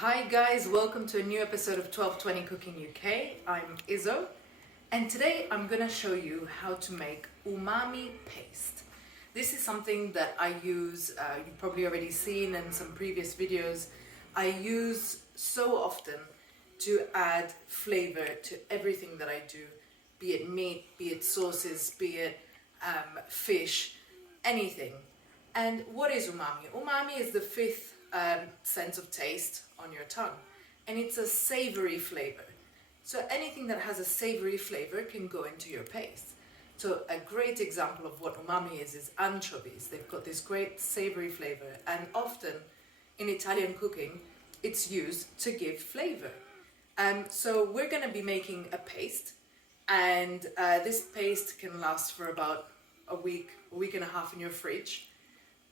Hi guys, welcome to a new episode of 1220 Cooking UK. I'm Izzo, and today I'm gonna show you how to make umami paste. This is something that I use, you've probably already seen in some previous videos. I use so often to add flavor to everything that I do, be it meat, be it sauces, be it fish, anything. And what is umami? Umami is the fifth sense of taste on your tongue, and it's a savory flavor. So anything that has a savory flavor can go into your paste. So a great example of what umami is anchovies. They've got this great savory flavor, and often in Italian cooking it's used to give flavor. So we're going to be making a paste, and this paste can last for about a week and a half in your fridge.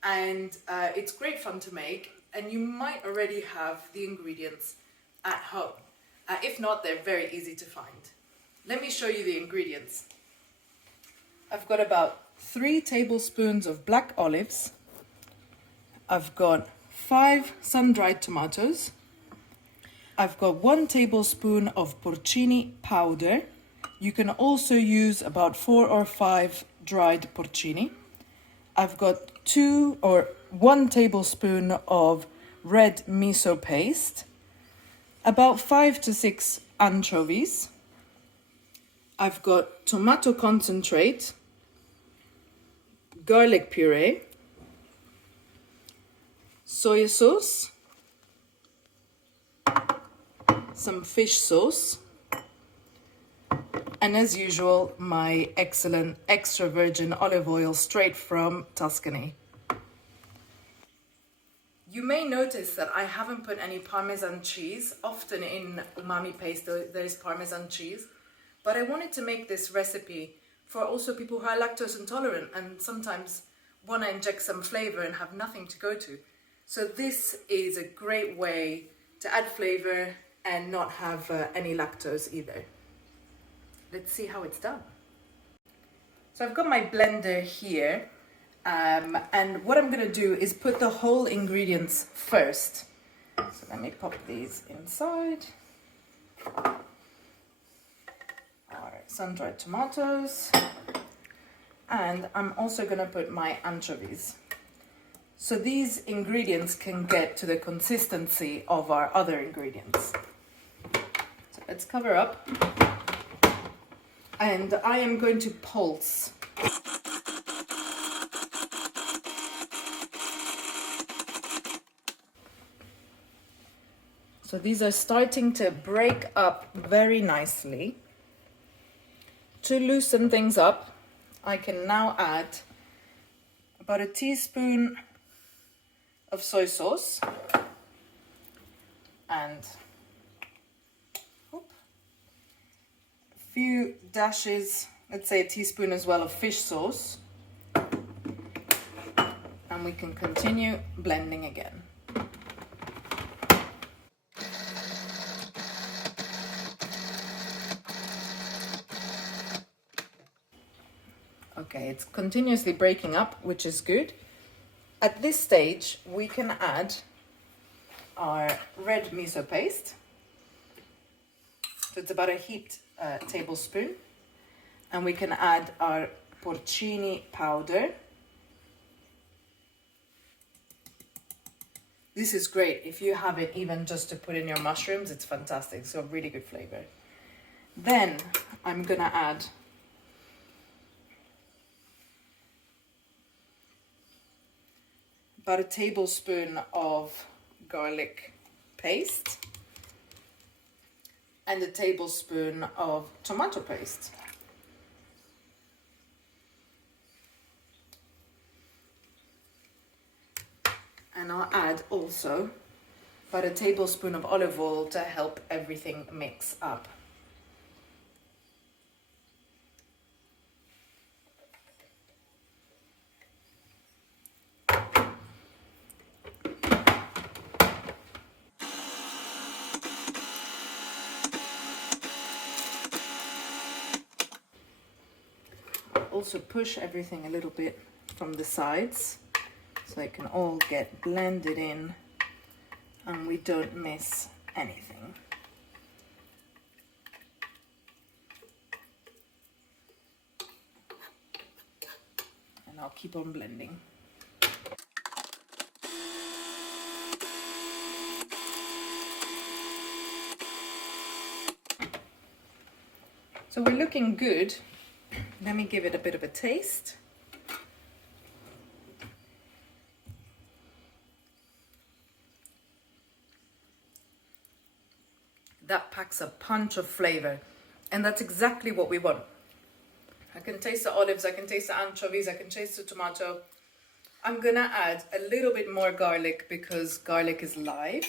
And it's great fun to make, and you might already have the ingredients at home. If not, they're very easy to find. Let me show you the ingredients. I've got about 3 tablespoons of black olives. I've got 5 sun-dried tomatoes. I've got 1 tablespoon of porcini powder. You can also use about 4 or 5 dried porcini. I've got 1 tablespoon of red miso paste, about 5 to 6 anchovies. I've got tomato concentrate, garlic puree, soy sauce, some fish sauce, and as usual, my excellent extra virgin olive oil straight from Tuscany. You may notice that I haven't put any Parmesan cheese. Often in umami paste there is Parmesan cheese, but I wanted to make this recipe for also people who are lactose intolerant and sometimes want to inject some flavor and have nothing to go to. So this is a great way to add flavor and not have any lactose either. Let's see how it's done. So I've got my blender here, and what I'm going to do is put the whole ingredients first. So let me pop these inside. Our sun-dried tomatoes, and I'm also going to put my anchovies. So these ingredients can get to the consistency of our other ingredients. So let's cover up. And I am going to pulse. So these are starting to break up very nicely. To loosen things up, I can now add about a teaspoon of soy sauce and few dashes, let's say a teaspoon as well, of fish sauce, and we can continue blending again. Okay, it's continuously breaking up, which is good. At this stage we can add our red miso paste. So it's about a heaped tablespoon, and we can add our porcini powder. This is great if you have it even just to put in your mushrooms. It's fantastic, so really good flavor. Then I'm gonna add about a tablespoon of garlic paste and a tablespoon of tomato paste. And I'll add also about a tablespoon of olive oil to help everything mix up. Also push everything a little bit from the sides so it can all get blended in and we don't miss anything. And I'll keep on blending. So we're looking good. Let me give it a bit of a taste. That packs a punch of flavor, and that's exactly what we want. I can taste the olives, I can taste the anchovies, I can taste the tomato. I'm gonna add a little bit more garlic because garlic is live.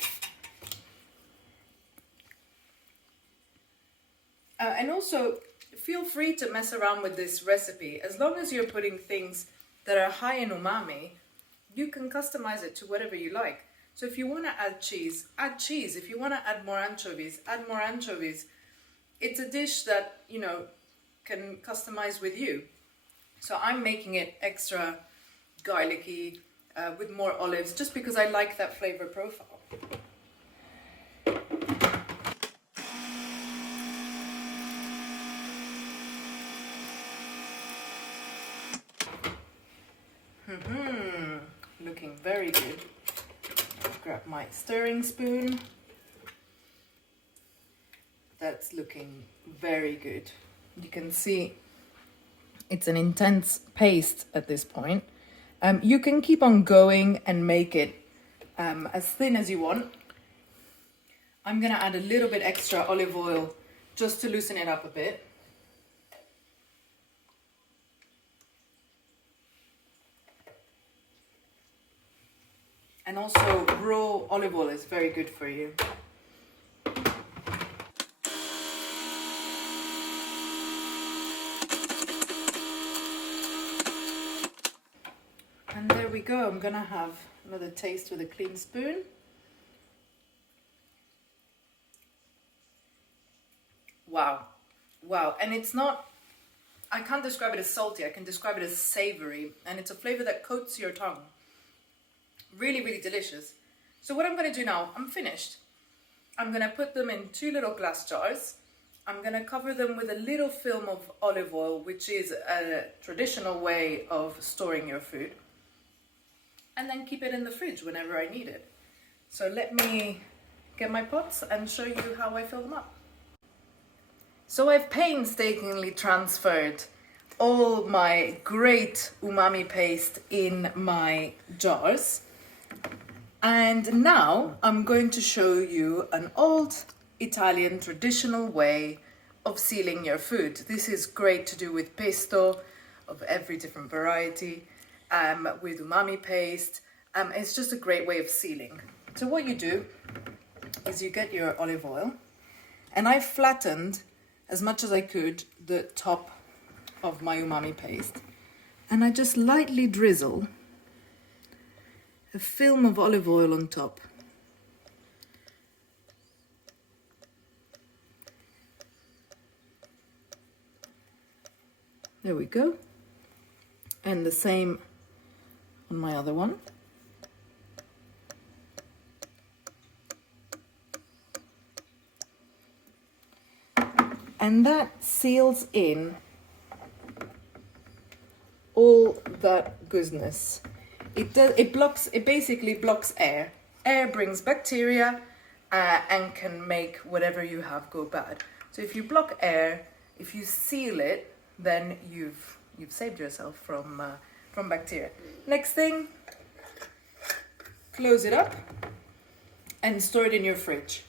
And also, feel free to mess around with this recipe. As long as you're putting things that are high in umami, you can customize it to whatever you like. So if you want to add cheese, add cheese. If you want to add more anchovies, add more anchovies. It's a dish that, you know, can customize with you. So I'm making it extra garlicky with more olives just because I like that flavor profile. Looking very good. Grab my stirring spoon. That's looking very good. You can see it's an intense paste at this point. You can keep on going and make it as thin as you want. I'm gonna add a little bit extra olive oil just to loosen it up a bit. And also raw olive oil is very good for you. And there we go. I'm gonna have another taste with a clean spoon. Wow. Wow. And it's not, I can't describe it as salty, I can describe it as savory. And it's a flavor that coats your tongue. Really, really delicious. So what I'm going to do now, I'm finished. I'm going to put them in 2 little glass jars. I'm going to cover them with a little film of olive oil, which is a traditional way of storing your food. And then keep it in the fridge whenever I need it. So let me get my pots and show you how I fill them up. So I've painstakingly transferred all my great umami paste in my jars. And now I'm going to show you an old Italian traditional way of sealing your food. This is great to do with pesto of every different variety, with umami paste. It's just a great way of sealing. So what you do is you get your olive oil, and I flattened as much as I could the top of my umami paste, and I just lightly drizzle a film of olive oil on top. There we go. And the same on my other one. And that seals in all that goodness. It basically blocks air. Air brings bacteria and can make whatever you have go bad. So if you block air, if you seal it, then you've saved yourself from bacteria. Next thing, close it up and store it in your fridge.